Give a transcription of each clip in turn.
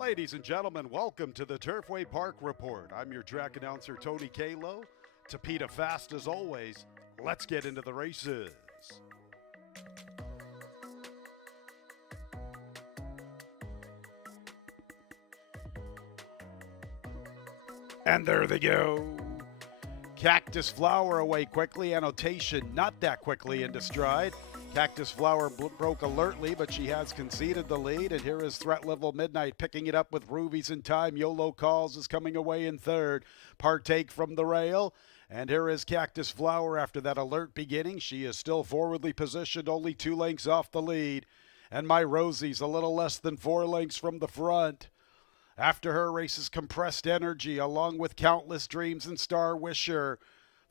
Ladies and gentlemen, welcome to the Turfway Park Report. I'm your track announcer, Tony Kalo. Tapeta fast as always. Let's get into the races. And there they go. Cactus Flower away quickly. Annotation not that quickly into stride. Cactus Flower broke alertly, but she has conceded the lead. And here is Threat Level Midnight picking it up with Rubies in time. YOLO Calls is coming away in third. Partake from the rail. And here is Cactus Flower after that alert beginning. She is still forwardly positioned, only 2 lengths off the lead. And My Rosie's a little less than 4 lengths from the front. After her races Compressed Energy, along with Countless Dreams and Star Wisher.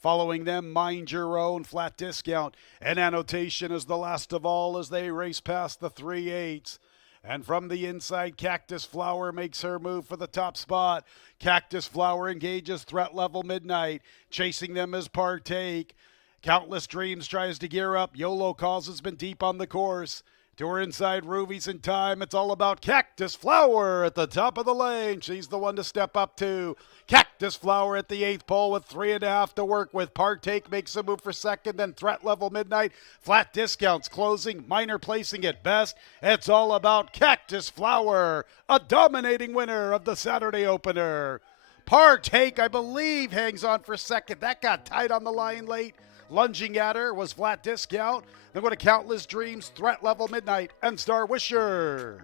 Following them, Mind Your Own, Flat Discount, and Annotation is the last of all as they race past the 3/8. And from the inside, Cactus Flower makes her move for the top spot. Cactus Flower engages Threat Level Midnight. Chasing them is Partake. Countless Dreams tries to gear up. YOLO Calls has been deep on the course. To her inside, Rubies in time. It's all about Cactus Flower at the top of the lane. She's the one to step up to. Cactus Flower at the 8th pole with 3.5 to work with. Partake makes a move for second, then Threat Level Midnight. Flat Discounts closing, Minor placing at best. It's all about Cactus Flower, a dominating winner of the Saturday opener. Partake, I believe, hangs on for second. That got tight on the line late. Lunging at her was Flat Discount. Then go to Countless Dreams, Threat Level Midnight, and Star Wisher.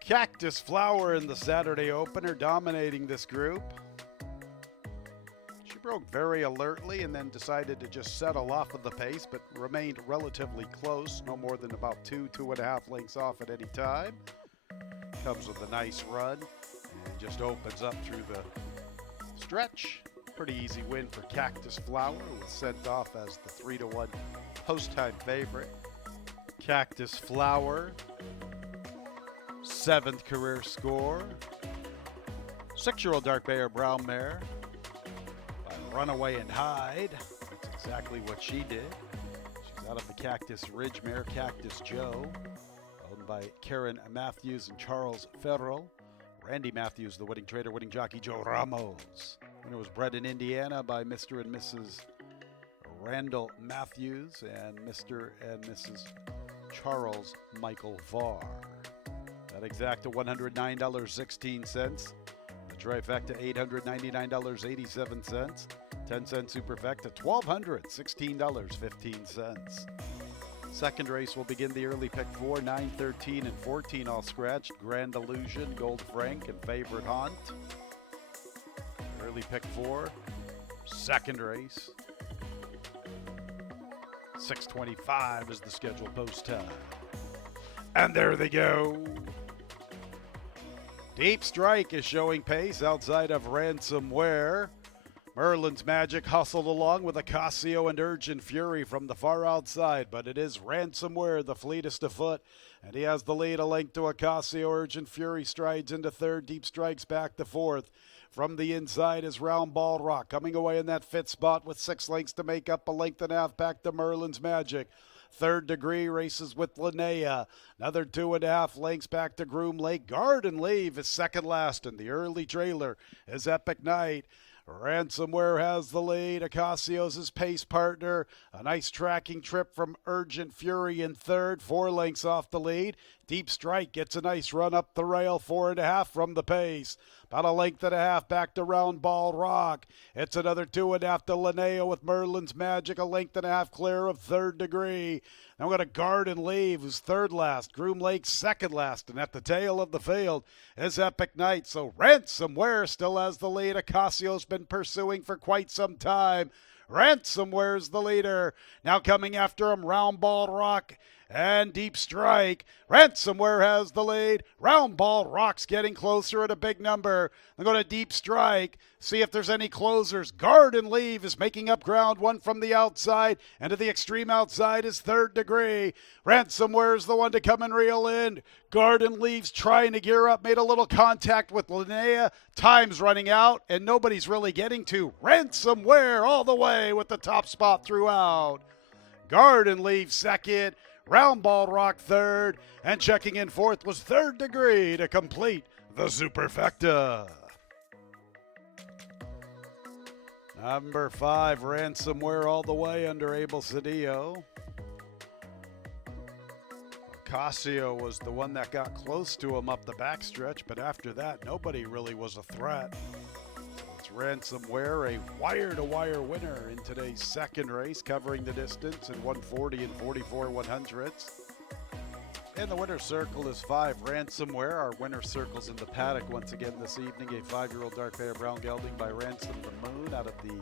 Cactus Flower in the Saturday opener, dominating this group. She broke very alertly and then decided to just settle off of the pace, but remained relatively close, no more than about 2.5 lengths off at any time. Comes with a nice run and just opens up through the stretch. Pretty easy win for Cactus Flower, who was sent off as the 3-1 post-time favorite. Cactus Flower, 7th career score. 6-year-old Dark Bear Brown Mare by Runaway and Hide. That's exactly what she did. She's out of the Cactus Ridge Mare, Cactus Joe, owned by Karen Matthews and Charles Ferrell. Randy Matthews, the winning trader, winning jockey Joe Ramos. Winner was bred in Indiana by Mr. and Mrs. Randall Matthews and Mr. and Mrs. Charles Michael Varr. That exacta $109.16. The trifecta $899.87. 10-cent superfecta $1,216.15. Second race will begin the early pick 4, 9, 13, and 14 all scratched. Grand Illusion, Gold Frank, and Favorite Haunt. Early pick 4, second race. 6:25 is the scheduled post time. And there they go. Deep Strike is showing pace outside of Ransomware. Merlin's Magic hustled along with Acasio and Urgent Fury from the far outside, but it is Ransomware, the fleetest afoot, and he has the lead, a length to Acasio. Urgent Fury strides into third. Deep Strike's back to fourth. From the inside is Round Ball Rock, coming away in that fifth spot with 6 lengths to make up, a length and a half back to Merlin's Magic. Third Degree races with Linnea. Another 2.5 lengths back to Groom Lake. Garden Leave is second last, and the early trailer is Epic Night. Ransomware has the lead. Acasio's his pace partner. A nice tracking trip from Urgent Fury in third, 4 lengths off the lead. Deep Strike gets a nice run up the rail, 4.5 from the pace. About a length and a half back to Round Ball Rock. It's another 2.5 to Linnea with Merlin's Magic, a length and a half clear of Third Degree. Now we've got a Garden Leave, who's third last. Groom Lake second last. And at the tail of the field is Epic Night. So Ransomware still has the lead. Acasio's been pursuing for quite some time. Ransomware's the leader. Now coming after him, Round Ball Rock and Deep Strike. Ransomware has the lead. Round Ball Rock's getting closer at a big number. They're going to Deep Strike. See if there's any closers. Garden Leave is making up ground, one from the outside, and to the extreme outside is Third Degree. Ransomware's the one to come and reel in. Garden Leave's trying to gear up, made a little contact with Linnea. Time's running out, and nobody's really getting to. Ransomware all the way with the top spot throughout. Garden Leave second. Round ball rock third, and checking in fourth was Third Degree to complete the superfecta. Number 5, Ransomware all the way under Abel Cedillo. Ocasio was the one that got close to him up the backstretch, but after that, nobody really was a threat. It's Ransomware, a wire-to-wire winner in today's second race, covering the distance in 140 and 44 100ths. In the winner's circle is 5, Ransomware. Our winner's circle's in the paddock once again this evening. A 5-year-old dark fair brown gelding by Ransom the Moon out of the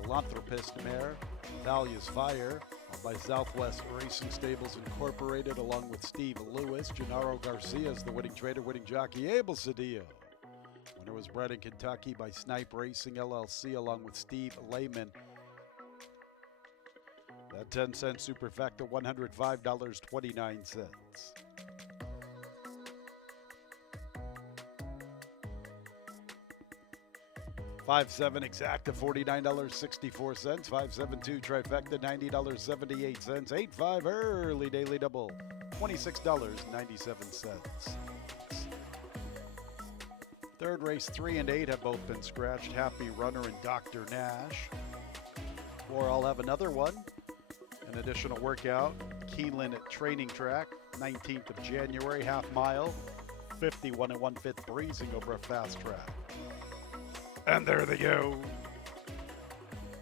Philanthropist mare, Valia's Fire, by Southwest Racing Stables Incorporated, along with Steve Lewis. Gennaro Garcia is the winning trader, winning jockey, Abel Cedillo. Winner was bred in Kentucky by Snipe Racing LLC, along with Steve Lehman. That 10-cent superfecta, $105.29. 5-7 exacta, $49.64. 5-7-2 trifecta, $90.78. 8-5 early daily double, $26.97. Third race, 3 and 8 have both been scratched. Happy Runner and Dr. Nash. 4, I'll have another one. An additional workout, Keeneland at Training Track, 19th of January, half mile, 51 1/5 breezing over a fast track. And there they go.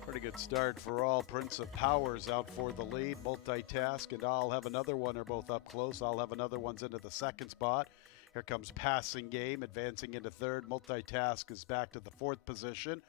Pretty good start for all. Prince of Power's out for the lead. Multitask and I'll have another one are both up close. I'll have another one's into the second spot. Here comes Passing Game, advancing into third. Multitask is back to the fourth position.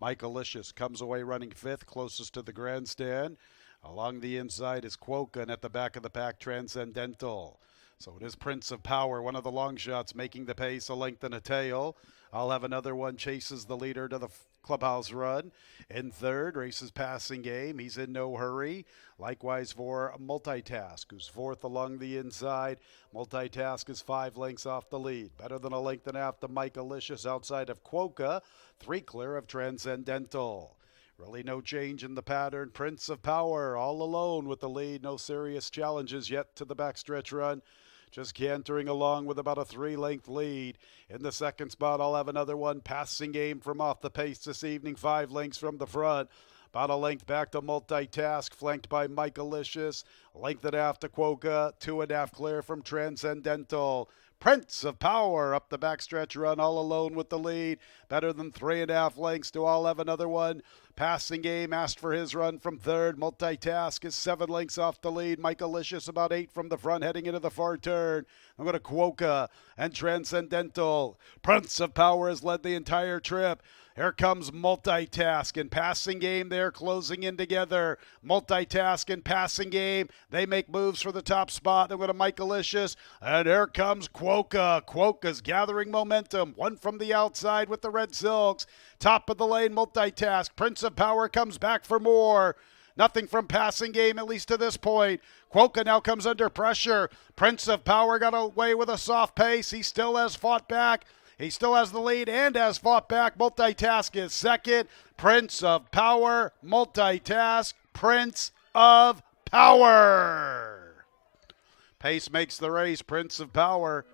Michael Licious comes away running fifth, closest to the grandstand. Along the inside is Quokka, and at the back of the pack, Transcendental. So it is Prince of Power, one of the long shots, making the pace, a length and a tail. I'll have another one, chases the leader to the clubhouse run. In third, races Passing Game. He's in no hurry. Likewise for Multitask, who's fourth along the inside. Multitask is 5 lengths off the lead. Better than a length and a half to Michael Licious outside of Quokka. 3 clear of Transcendental. Really no change in the pattern. Prince of Power all alone with the lead. No serious challenges yet to the backstretch run. Just cantering along with about a 3-length lead. In the second spot, I'll have another one. Passing Game from off the pace this evening. 5 lengths from the front. About a length back to Multitask, flanked by Michael Licious. Length and a half to Quokka. 2.5 clear from Transcendental. Prince of Power up the backstretch run all alone with the lead. Better than 3.5 lengths to I'll have another one. Passing Game asked for his run from third. Multitask is 7 lengths off the lead. Michael Licious about 8 from the front, heading into the far turn. I'm going to Quokka and Transcendental. Prince of Power has led the entire trip. Here comes Multitask and Passing Game. They're closing in together. Multitask and Passing Game. They make moves for the top spot. They're going to Michael Licious. And here comes Quokka. Quokka's gathering momentum. One from the outside with the Red Silks. Top of the lane, Multitask. Prince of Power comes back for more. Nothing from Passing Game, at least to this point. Quokka now comes under pressure. Prince of Power got away with a soft pace. He still has fought back. He still has the lead and has fought back. Multitask is second. Prince of Power, Multitask, Prince of Power. Pace makes the race. Prince of Power.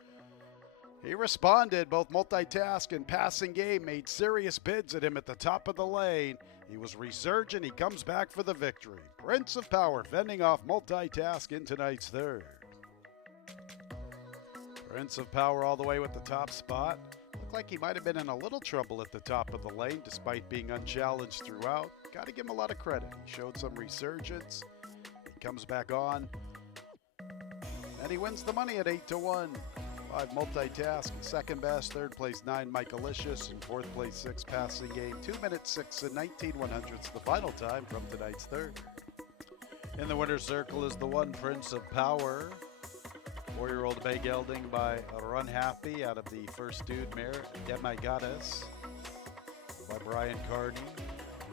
He responded. Both Multitask and Passing Game made serious bids at him at the top of the lane. He was resurgent. He comes back for the victory. Prince of Power fending off Multitask in tonight's third. Prince of Power all the way with the top spot. Looked like he might have been in a little trouble at the top of the lane despite being unchallenged throughout. Got to give him a lot of credit. He showed some resurgence. He comes back on. And he wins the money at 8-1. 5 Multitask, second best. Third place 9 Michael Licious. And fourth place 6 Passing Game. 2 minutes 6 and 19 100ths. The final time from tonight's third. In the winner's circle is the 1 Prince of Power. 4-year-old bay gelding by Run Happy out of the First Dude mare, Demigoddess, by Brian Carney.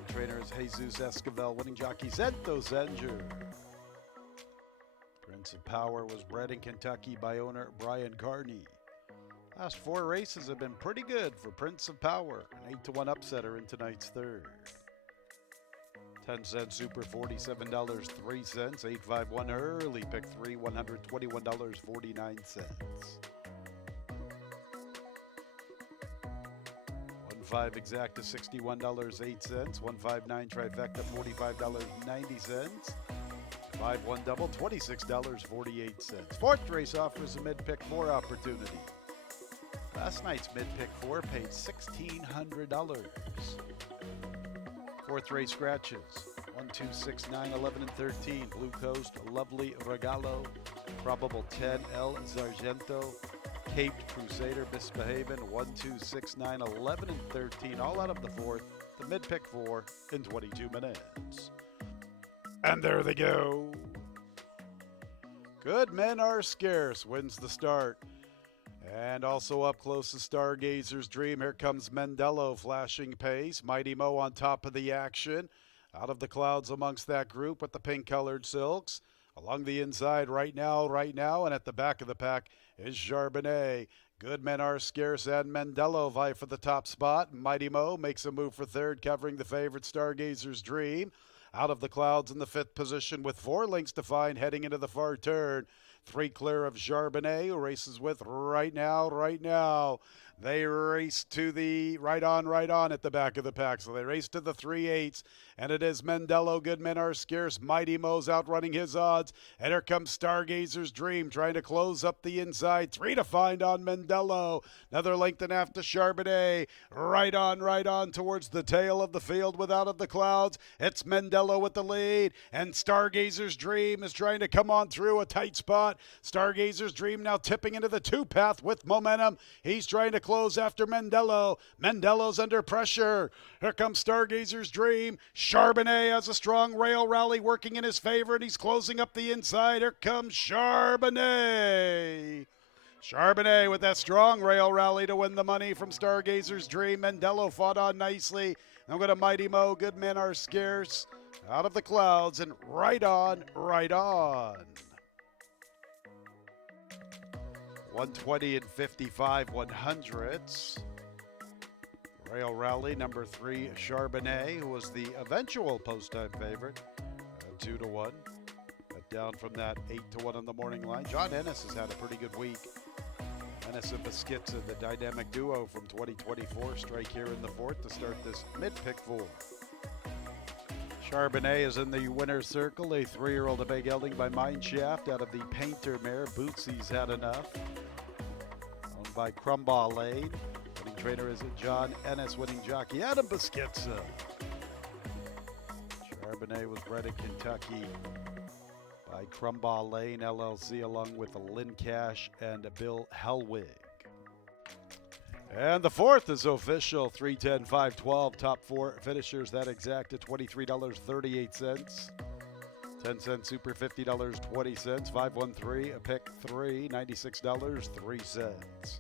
The trainer is Jesus Esquivel, winning jockey Zento Zenger. Prince of Power was bred in Kentucky by owner Brian Carney. Last 4 races have been pretty good for Prince of Power, an 8-1 upsetter in tonight's third. 10-cent super, $47.03. 851 early pick 3, $121.49. 1-5 exacta, $61.08. 1-5-9 trifecta, $45.90. 5-1 double, $26.48. Fourth race offers a mid-pick 4 opportunity. Last night's mid-pick 4 paid $1,600. Fourth race scratches. 1, 2, 6, 9, 11, and 13. Blue Coast, Lovely Regalo. Probable 10, El Sargento. Caped Crusader, Misbehavin'. 1, 2, 6, 9, 11, and 13. All out of the fourth. The mid-pick 4 in 22 minutes. And there they go. Good Men Are Scarce wins the start. And also up close to Stargazer's Dream. Here comes Mendello flashing pace. Mighty Mo on top of the action. Out of the clouds amongst that group with the pink-colored silks. Along the inside right now, and at the back of the pack is Charbonnet. Good Men Are Scarce and Mendello vie for the top spot. Mighty Mo makes a move for third, covering the favorite Stargazer's Dream. Out of the clouds in the 5th position with 4 lengths to find heading into the far turn. 3 clear of Charbonnet, who races with right now. They race to the right on at the back of the pack. So they race to the 3/8, and it is Mendello. Good Men Are Scarce. Mighty Mo's outrunning his odds. And here comes Stargazer's Dream trying to close up the inside. 3 to find on Mendello. Another length and a half to Charbonnet. Right on towards the tail of the field with Out of the Clouds. It's Mendello with the lead, and Stargazer's Dream is trying to come on through a tight spot. Stargazer's Dream now tipping into the 2 path with momentum. He's trying to close after Mendello. Mendello's under pressure. Here comes Stargazer's Dream. Charbonnet has a strong rail rally working in his favor, and he's closing up the inside. Here comes Charbonnet. Charbonnet with that strong rail rally to win the money from Stargazer's Dream. Mendello fought on nicely. Now go to Mighty Mo. Good Men Are Scarce. Out of the clouds and right on. 120 and 55 100ths. Rail Rally, number 3, Charbonnet, who was the eventual post-time favorite, 2 to 1. But down from that 8 to 1 on the morning line. John Ennis has had a pretty good week. Ennis and Beskitzen, the dynamic duo from 2024, strike here in the 4th to start this mid-pick 4. Charbonnet is in the winner's circle, a 3-year-old, a big gelding by Mineshaft out of the Painter mare. Bootsy's had enough. Owned by Crumbaugh Lane. Winning trainer is John Ennis, winning jockey Adam Beskitzen. Charbonnet was bred in Kentucky by Crumbaugh Lane LLC, along with Lynn Cash and Bill Hellwig. And the 4th is official, 310, 512, top 4 finishers, that exact at $23.38. 10-cent super, $50.20. 513, a pick 3, $96.03.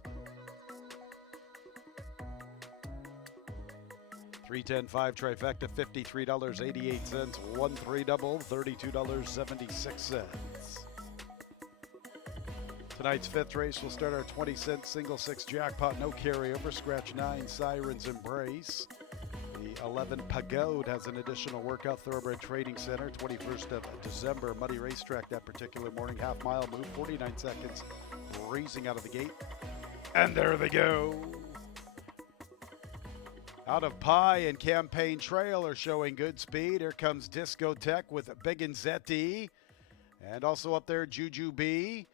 310, 5 trifecta, $53.88. 1-3 double, $32.76. Tonight's 5th race will start our 20-cent single 6 jackpot, no carryover. Scratch 9, Siren's Embrace. The 11 Pagode has an additional workout, Thoroughbred Trading Center, 21st of December. Muddy Racetrack that particular morning, half-mile move, 49 seconds, breezing out of the gate. And there they go. Out of Pie and Campaign Trail are showing good speed. Here comes Discotheque with Big and Zetti. And also up there, Juju B.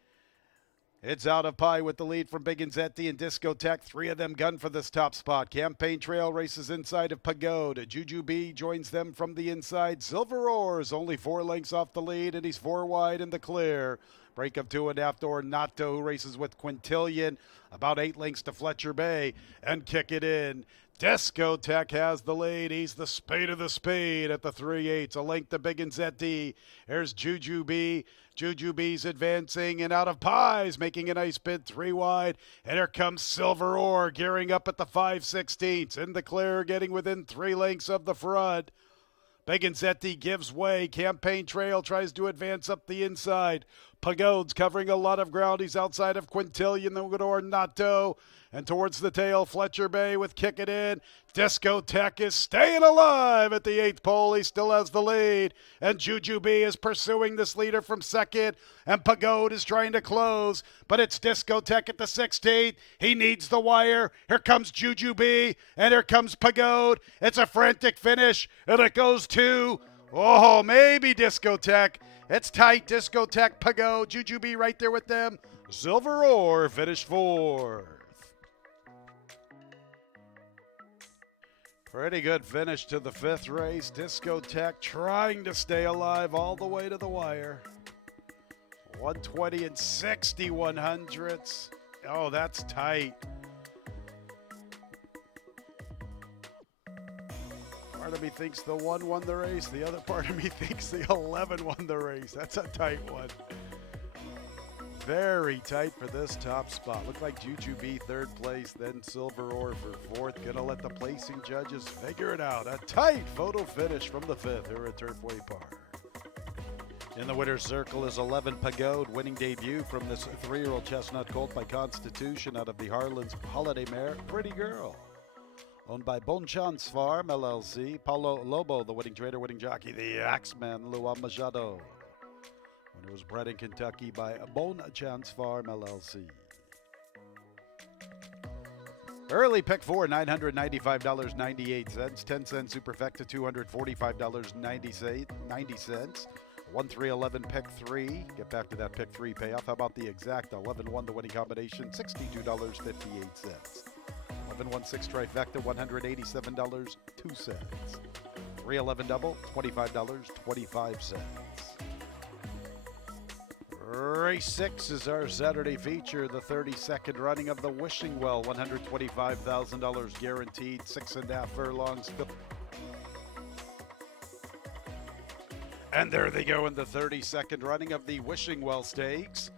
It's Out of Pie with the lead from Big and Zetti and Discotheque. 3 of them gun for this top spot. Campaign Trail races inside of Pagode. Juju B joins them from the inside. Silver Oars only 4 lengths off the lead, and he's 4 wide in the clear. Break of 2.5 to Ornato, who races with Quintillion. About 8 lengths to Fletcher Bay, and Kick It In. Discotheque has the lead. He's the speed of the speed at the 3/8. A length to Big and Zetti. Here's Juju B. Juju B's advancing, and Out of Pies making a nice bid 3 wide. And here comes Silver Oar gearing up at the 5/16. In the clear, getting within 3 lengths of the front. Big and Zetti gives way. Campaign Trail tries to advance up the inside. Pagode's covering a lot of ground. He's outside of Quintillion, then we'll go to Ornato. And towards the tail, Fletcher Bay with Kick It In. Discotheque is staying alive at the 8th pole. He still has the lead. And Jujubee is pursuing this leader from second. And Pagode is trying to close. But it's Discotheque at the 16th. He needs the wire. Here comes Jujubee. And here comes Pagode. It's a frantic finish. And it goes to, oh, maybe Discotheque. It's tight. Discotheque, Pagode, Jujubee right there with them. Silver Ore finished 4th. Pretty good finish to the 5th race. Discotheque trying to stay alive all the way to the wire. 120 and 61/100ths. Oh, that's tight. Part of me thinks the 1 won the race. The other part of me thinks the 11 won the race. That's a tight one. Very tight for this top spot. Looked like Jujubee 3rd place, then Silver Ore for 4th. Gonna let the placing judges figure it out. A tight photo finish from the 5th here at Turfway Park. In the winner's circle is 11 Pagode, winning debut from this 3-year-old chestnut colt by Constitution out of the Harlan's Holiday Mare, Pretty Girl. Owned by Bon Chance Farm, LLC. Paulo Lobo, the winning trader, winning jockey, the Axeman, Luan Machado. It was bred in Kentucky by Bon Chance Farm, LLC. Early pick 4, $995.98. 10 cent superfecta, $245.90. 1-3-11 pick 3. Get back to that pick 3 payoff. How about the exact 11-1, the winning combination, $62.58. 11-1-6 trifecta, $187.02. 3-11 double, $25.25. Race 6 is our Saturday feature, the 32nd running of the Wishing Well, $125,000 guaranteed, 6.5 furlongs. And there they go in the 32nd running of the Wishing Well Stakes.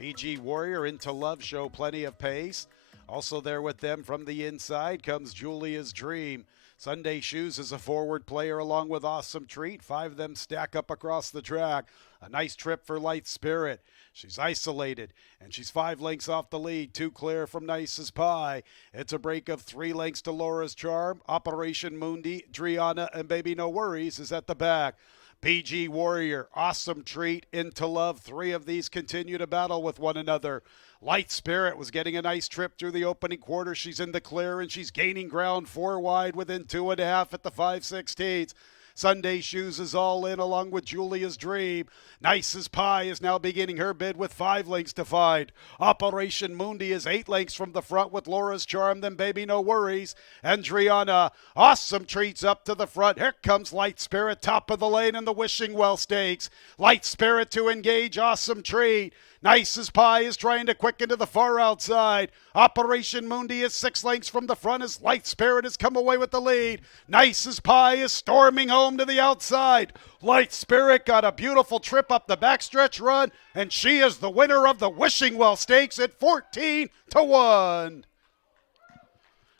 BG Warrior, Into Love, show plenty of pace. Also there with them from the inside comes Julia's Dream. Sunday Shoes is a forward player along with Awesome Treat. 5 of them stack up across the track. A nice trip for Light Spirit. She's isolated, and she's 5 lengths off the lead. 2 clear from Nice as Pie. It's a break of 3 lengths to Laura's Charm. Operation Mundi, Driana, and Baby No Worries is at the back. BG Warrior, Awesome Treat, Into Love. 3 of these continue to battle with one another. Light Spirit was getting a nice trip through the opening quarter. She's in the clear, and she's gaining ground 4 wide within 2.5 at the 5/16. Sunday Shoes is all in along with Julia's Dream. Nice as Pie is now beginning her bid with 5 lengths to find. Operation Mundi is 8 lengths from the front with Laura's Charm, then Baby No Worries. And Driana, Awesome Treats up to the front. Here comes Light Spirit, top of the lane in the Wishing Well Stakes. Light Spirit to engage Awesome Treat. Nice as Pie is trying to quicken to the far outside. Operation Mundi is 6 lengths from the front as Light Spirit has come away with the lead. Nice as Pie is storming home to the outside. Light Spirit got a beautiful trip up the backstretch run, and she is the winner of the Wishing Well Stakes at 14-1.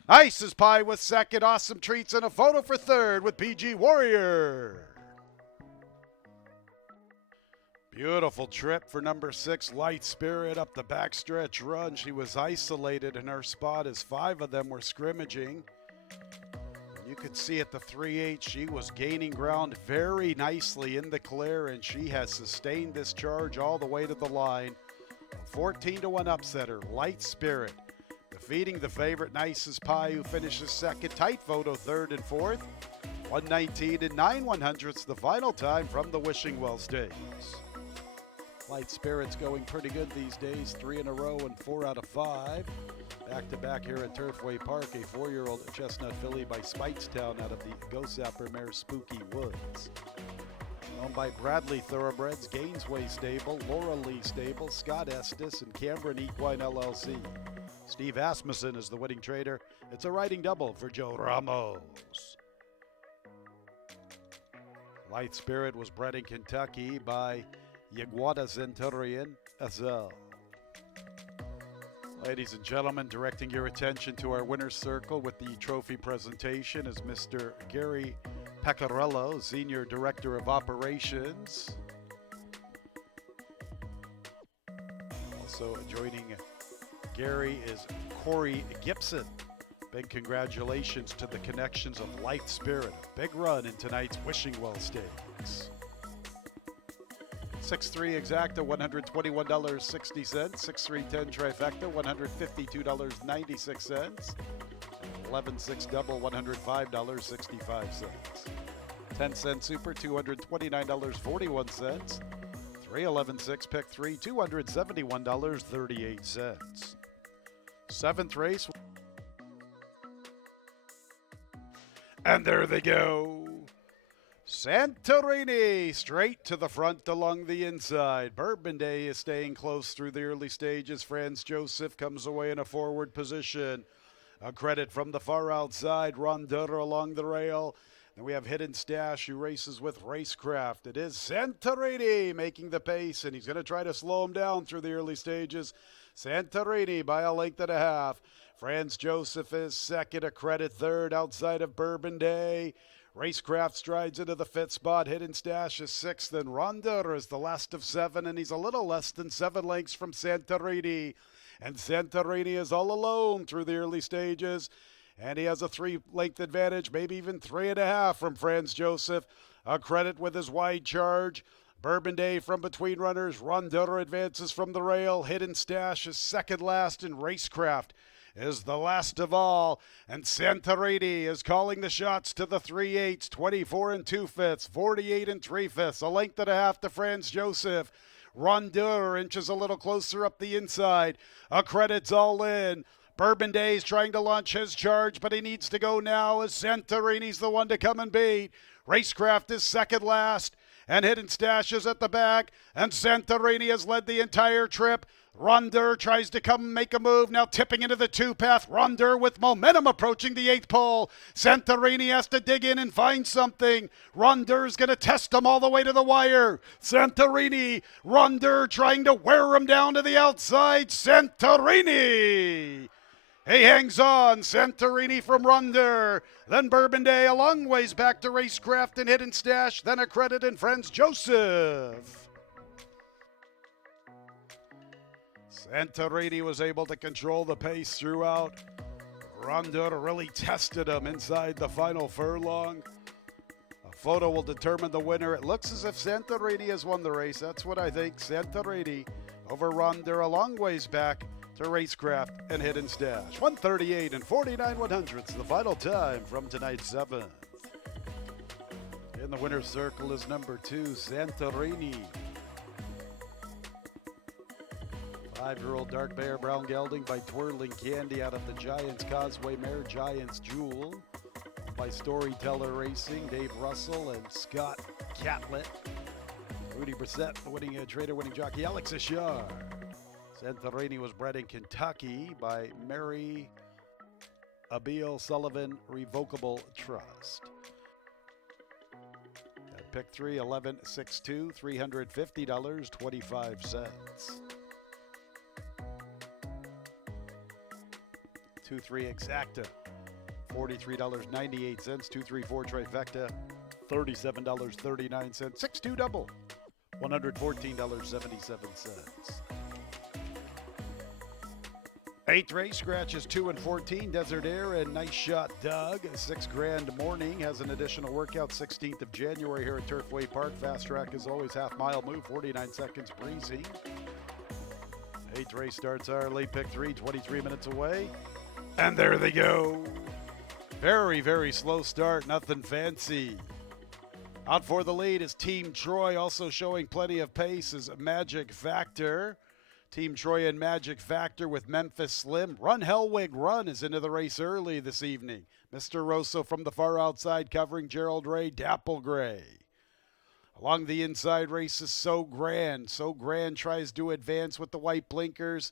Nice as Pie with second. Awesome Treats and a photo for third with PG Warrior. Beautiful trip for number 6, Light Spirit, up the backstretch run. She was isolated in her spot as 5 of them were scrimmaging. You could see at the 3/8 she was gaining ground very nicely in the clear, and she has sustained this charge all the way to the line. 14-1 upsetter, Light Spirit, defeating the favorite Nice as Pie, who finishes second. Tight photo third and fourth. 119 and 9/100ths the final time from the Wishing Well Stakes. Light Spirit's going pretty good these days, 3 in a row and 4 out of 5. Back-to-back here at Turfway Park, a 4-year-old chestnut filly by Speightstown out of the Go-Sapper mare Spooky Woods. Owned by Bradley Thoroughbreds, Gainesway Stable, Laura Lee Stable, Scott Estes, and Cameron Equine LLC. Steve Asmussen is the winning trader. It's a riding double for Joe Ramos. Light Spirit was bred in Kentucky by Yaguada Centurion Azel. Ladies and gentlemen, directing your attention to our winner's circle with the trophy presentation is Mr. Gary Pecorello, Senior Director of Operations. Also joining Gary is Corey Gibson. Big congratulations to the Connections of Life Spirit. Big run in tonight's Wishing Well Stakes. 6-3 exacta, $121.60. 6-3-10 trifecta, $152.96. 11-6 double, $105.65. 10-cent super, $229.41. 3-11-6 pick 3, $271.38. Seventh race. And there they go. Santorini straight to the front along the inside. Bourbon Day is staying close through the early stages. Franz Joseph comes away in a forward position. A credit from the far outside. Rondeur along the rail. Then we have Hidden Stash who races with Racecraft. It is Santorini making the pace, and he's going to try to slow him down through the early stages. Santorini by a length and a half. Franz Joseph is second, a credit third outside of Bourbon Day. Racecraft strides into the fifth spot. Hidden Stash is sixth, and Rondeur is the last of seven, and he's a little less than 7 lengths from Santorini. And Santorini is all alone through the early stages, and he has a 3-length advantage, maybe even 3.5 from Franz Joseph. A credit with his wide charge. Bourbon Day from between runners. Rondeur advances from the rail. Hidden Stash is second last, and Racecraft is the last of all, and Santorini is calling the shots to the 3/8, 24 2/5, 48 3/5, a length and a half to Franz Joseph. Rondeur inches a little closer up the inside. A credit's all in. Bourbon Day's trying to launch his charge, but he needs to go now as Santorini's the one to come and beat. Racecraft is second last, and Hidden Stash is at the back, and Santorini has led the entire trip. Rondeur tries to come make a move, now tipping into the 2-path. Rondeur with momentum approaching the 8th pole. Santorini has to dig in and find something. Rondeur's going to test him all the way to the wire. Santorini, Rondeur trying to wear him down to the outside. Santorini! He hangs on. Santorini from Rondeur. Then Bourbon Day a long ways back to Racecraft and Hidden Stash. Then a credit and Franz Joseph. Santorini was able to control the pace throughout. Rondeur really tested him inside the final furlong. A photo will determine the winner. It looks as if Santorini has won the race. That's what I think. Santorini over Rondeur a long ways back to Racecraft and Hidden Stash. 138 and 49/100ths, the final time from tonight's 7th. In the winner's circle is number 2, Santorini. 5-year-old dark bear brown gelding by Twirling Candy out of the Giants Causeway mare Giants Jewel. By Storyteller Racing, Dave Russell and Scott Catlett. Rudy Brissett, the winning trader, winning jockey Alex Ishar. Santorini was bred in Kentucky by Mary Abiel Sullivan Revocable Trust. At pick 3, 11-6-2, $350.25. 2-3 exacta, $43.98. 2-3-4 trifecta, $37.39. 6-2 double, $114.77. 8th race, scratches 2 and 14. Desert Air and Nice Shot Doug. 6 Grand Morning has an additional workout 16th of January here at Turfway Park. Fast track is always half-mile move, 49 seconds breezy. 8th race starts our late pick 3, 23 minutes away. And there they go. Very, very slow start, nothing fancy. Out for the lead is Team Troy, also showing plenty of pace is Magic Factor. Team Troy and Magic Factor with Memphis Slim. Run Hellwig Run is into the race early this evening. Mr. Rosso from the far outside covering Gerald Ray, Dapple Gray. Along the inside race is So Grand. So Grand tries to advance with the white blinkers.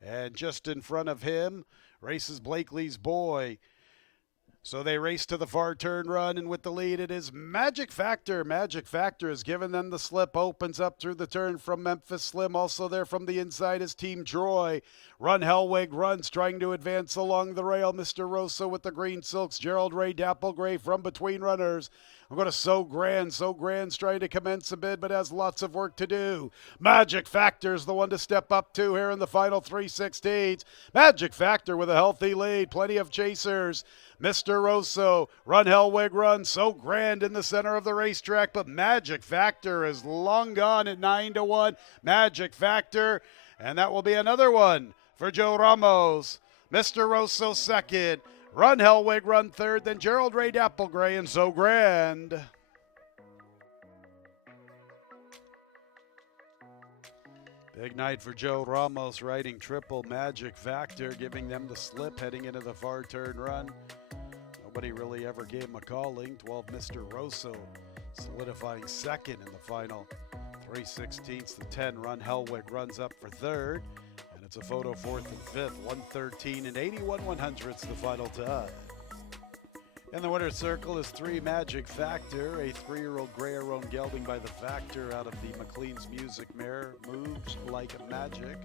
And just in front of him races Blakely's Boy. So they race to the far turn run, and with the lead it is Magic Factor. Magic Factor has given them the slip, opens up through the turn from Memphis Slim. Also there from the inside is Team Troy. Run Hellwig runs, trying to advance along the rail. Mr. Rosso with the green silks. Gerald Ray, Dapple Gray from between runners. I'm going to So Grand. So Grand's trying to commence a bid, but has lots of work to do. Magic Factor's the one to step up to here in the final 3/16. Magic Factor with a healthy lead. Plenty of chasers. Mr. Rosso, Run Hellwig Run, So Grand in the center of the racetrack, but Magic Factor is long gone at 9-1. Magic Factor, and that will be another one for Joe Ramos. Mr. Rosso second, Run Hellwig Run third, then Gerald Ray Dapplegray and So Grand. Big night for Joe Ramos, riding triple Magic Factor, giving them the slip heading into the far turn run. Nobody really ever gave him a calling. 12 Mr. Rosso solidifying second in the final 3/16. The 10 Run Hellwig runs up for third. And it's a photo fourth and fifth. 113 and 81/100ths the final time. In the winner's circle is 3 Magic Factor, a 3-year-old Gray-Aroan gelding by the Factor out of the McLean's Music mare, Moves Like Magic,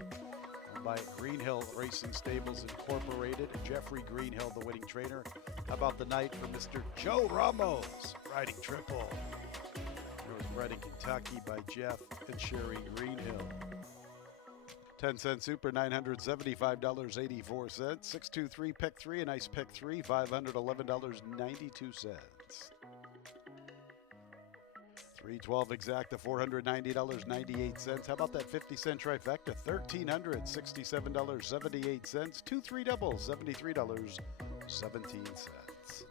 by Greenhill Racing Stables Incorporated. Jeffrey Greenhill, the winning trainer. How about the night for Mr. Joe Ramos, riding triple. It was bred in Kentucky by Jeff and Sherry Greenhill. 10-cent super, $975.84. 623 pick 3, a nice pick 3, $511.92. 312 exacta, $490.98. How about that 50-cent trifecta? $1,367.78. 2 3 doubles, $73.17.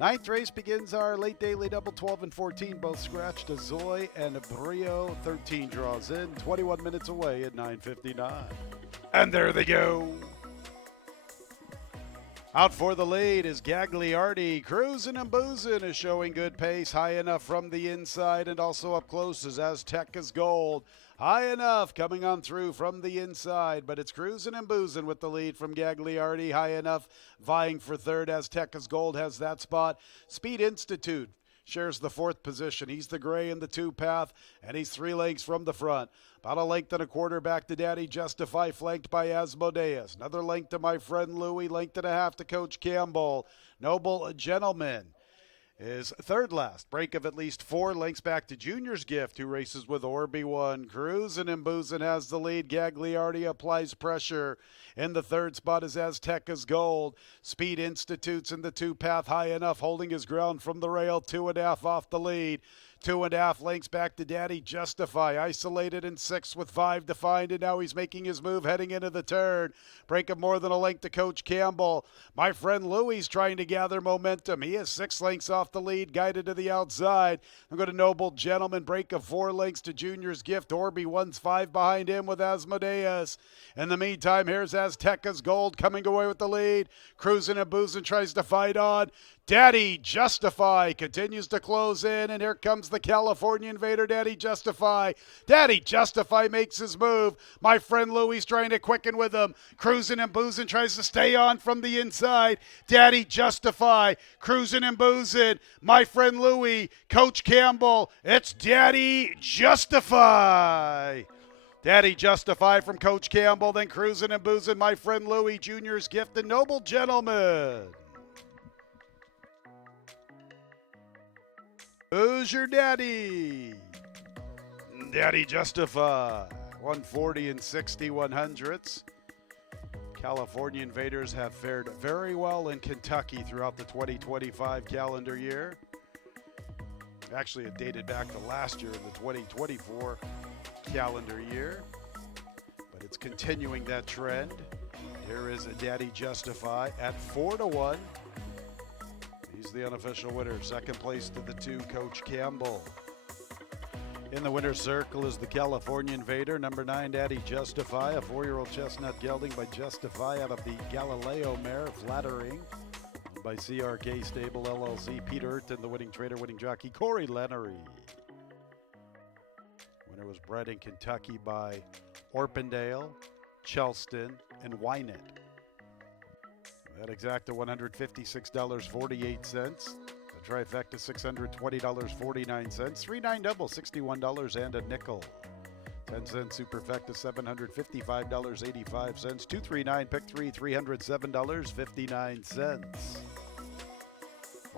Ninth race begins our late daily double. 12 and 14 both scratched. Azoy and Brio. 13 draws in. 21 minutes away at 9:59. And there they go. Out for the lead is Gagliardi. Cruising and boozing is showing good pace. High enough from the inside and also up close is Aztec is Gold. High enough coming on through from the inside, but it's Cruising and boozing with the lead from Gagliardi. High enough vying for third. Aztec is Gold has that spot. Speed Institute shares the fourth position. He's the gray in the 2-path, and he's 3 lengths from the front. About a length and a quarter back to Daddy Justify, flanked by Asmodeus. Another length to my friend Louie, length and a half to Coach Campbell. Noble Gentleman is third last. Break of at least 4 lengths back to Junior's Gift, who races with Orby 1. Cruising and boozing has the lead. Gagliardi applies pressure. In the third spot is Aztec is Gold. Speed Institute's in the 2-path, high enough, holding his ground from the rail. 2.5 off the lead. 2.5 lengths back to Daddy Justify. Isolated in 6 with 5 defined, and now he's making his move heading into the turn. Break of more than a length to Coach Campbell. My friend Louie's trying to gather momentum. He is 6 lengths off the lead, guided to the outside. I'm going to Noble Gentleman. Break of 4 lengths to Junior's Gift. Orby 1's 5 behind him with Asmodeus. In the meantime, here's Azteca's Gold coming away with the lead. Cruising and boozing tries to fight on. Daddy Justify continues to close in, and here comes the California Invader, Daddy Justify. Daddy Justify makes his move. My friend Louie's trying to quicken with him. Cruising and boozing tries to stay on from the inside. Daddy Justify, cruising and boozing. My friend Louie, Coach Campbell, it's Daddy Justify. Daddy Justify from Coach Campbell, then cruising and boozing, my friend Louie, Junior's Gift, and Noble Gentleman. Who's your daddy? Daddy Justify. 140 and 61/100ths. California Invaders have fared very well in Kentucky throughout the 2025 calendar year. Actually, it dated back to last year in the 2024 calendar year. But it's continuing that trend. Here is a Daddy Justify at 4-1. He's the unofficial winner. Second place to the 2, Coach Campbell. In the winner's circle is the California Invader, number 9, Daddy Justify, a 4-year-old chestnut gelding by Justify out of the Galileo mare, Flattering, by CRK Stable LLC. Peter Urton, the winning trainer, winning jockey, Corey Lennery. Winner was bred in Kentucky by Orpendale, Chelston, and Wynett. That exacta $156.48. The trifecta $620.49. 3-9 double $61 and a nickel. 10-cent superfecta $755.85. 239 pick 3 $307.59.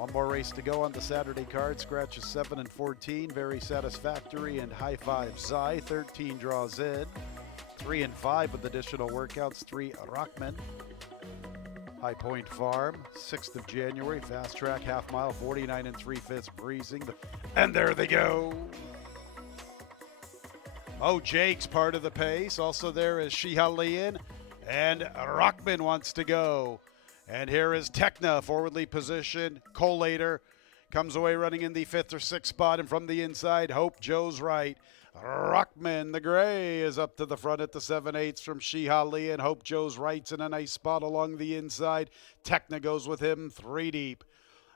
One more race to go on the Saturday card. Scratches 7 and 14, very satisfactory, and High Five Zai. 13 draws in. 3 and 5 with additional workouts. 3 Rockman. High Point Farm, 6th of January, fast track, half mile, 49 and 3/5 breezing. And there they go. Mo Jake's part of the pace. Also there is Shihalian, and Rockman wants to go. And here is Tekna, forwardly positioned. Collator comes away running in the 5th or 6th spot, and from the inside, Hope Joe's right. Rockman, the gray, is up to the front at the 7/8 from Shihali, and Hope Joe's right's in a nice spot along the inside. Tekna goes with him 3 deep.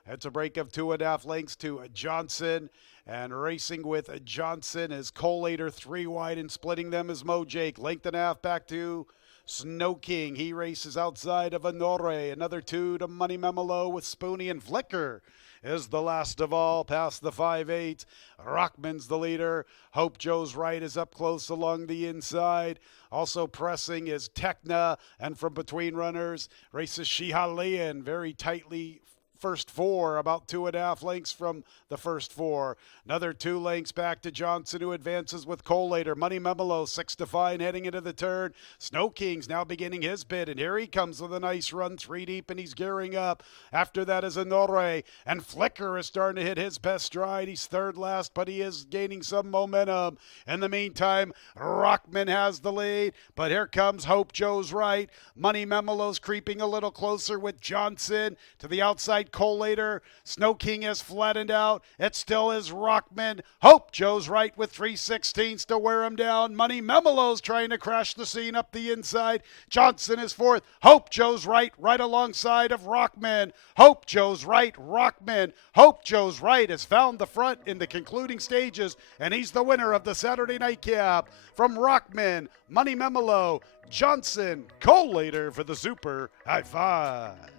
It's a break of 2.5 lengths to Johnson, and racing with Johnson is Collator 3 wide, and splitting them is Mo Jake. Length and a half back to Snow King. He races outside of Honore. Another 2 to Money Memelo with Spoonie, and Flicker is the last of all past the 5/8. Rockman's the leader. Hope Joe's right is up close along the inside. Also pressing is Tekna, and from between runners races Shihalian very tightly. First 4, about 2.5 lengths from the first 4. Another 2 lengths back to Johnson, who advances with Collator. Money Memelo, 6 to 5, heading into the turn. Snow King's now beginning his bid, and here he comes with a nice run, 3 deep, and he's gearing up. After that is Honore, and Flicker is starting to hit his best stride. He's 3rd last, but he is gaining some momentum. In the meantime, Rockman has the lead, but here comes Hope Joe's right. Money Memelo's creeping a little closer with Johnson to the outside. Collator. Snow King has flattened out. It still is Rockman. Hope Joe's right with 3/16 to wear him down. Money Memelo's trying to crash the scene up the inside. Johnson is 4th. Hope Joe's right alongside of Rockman. Hope Joe's right, Rockman. Hope Joe's right has found the front in the concluding stages, and he's the winner of the Saturday nightcap. From Rockman, Money Memelo, Johnson, Collator for the Super High Five.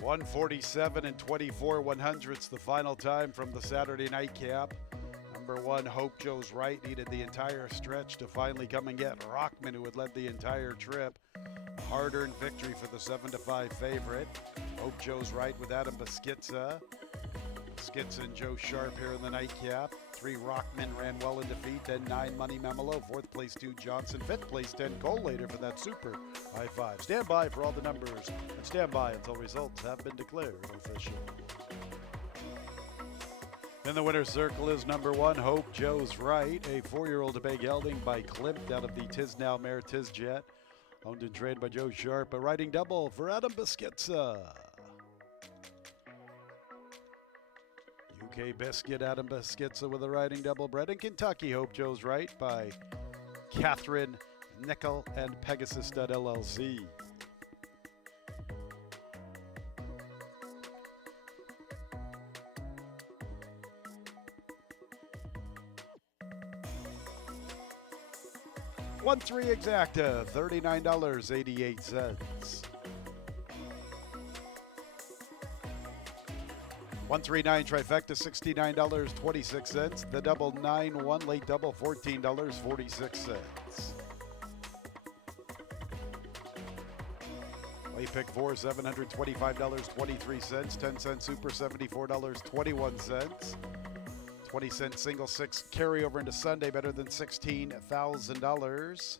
$147 and 24/100ths, the final time from the Saturday nightcap. Number 1, Hope Joe's right, needed the entire stretch to finally come and get Rockman, who had led the entire trip. A hard-earned victory for the 7-5 favorite. Hope Joe's right with Adam Beschizza. Beschizza and Joe Sharp here in the nightcap. 3 Rockman ran well in defeat, then 9 Money Memelo, 4th place 2 Johnson, 5th place 10 Collator for that Super High Five. Stand by for all the numbers, and stand by until results have been declared official. In the winner's circle is number 1, Hope Joe's right, a 4-year-old to be gelding by Klimt out of the Tis Now mare Tis Jet, owned and trained by Joe Sharp. A riding double for Adam Beschizza. UK Biscuit, Adam Beschizza with a riding double. Bred in Kentucky, Hope Joe's right by Catherine Nickel and Pegasus Stud LLC. $1-3 exacta, $39.88. 139 trifecta, $69.26. The double 9-1 late double, $14.46. Late pick 4, $725.23. 10-cent super, $74.21. 20-cent single 6 carryover into Sunday, better than $16,000.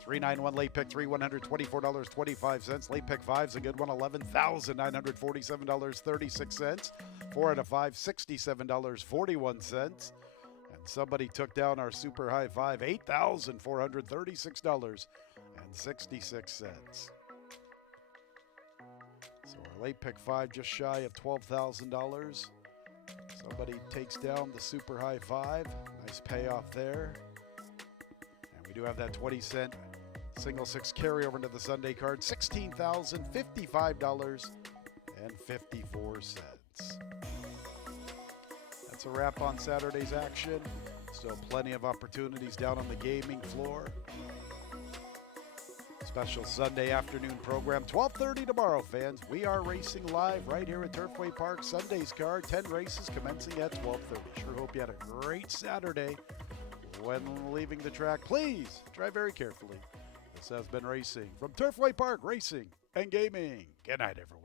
391 late pick 3, $124.25. Late pick 5's a good one, $11,947.36. 4 out of 5, $67.41. And somebody took down our Super High Five, $8,436.66. So our late pick 5 just shy of $12,000. Somebody takes down the Super High Five. Nice payoff there. And we do have that 20-cent single 6 carryover into the Sunday card, $16,055.54. That's a wrap on Saturday's action. Still plenty of opportunities down on the gaming floor. Special Sunday afternoon program, 12:30 tomorrow, fans. We are racing live right here at Turfway Park. Sunday's card, 10 races commencing at 12:30. Sure hope you had a great Saturday. When leaving the track, please drive very carefully. The This has been Racing from Turfway Park Racing and Gaming. Good night, everyone.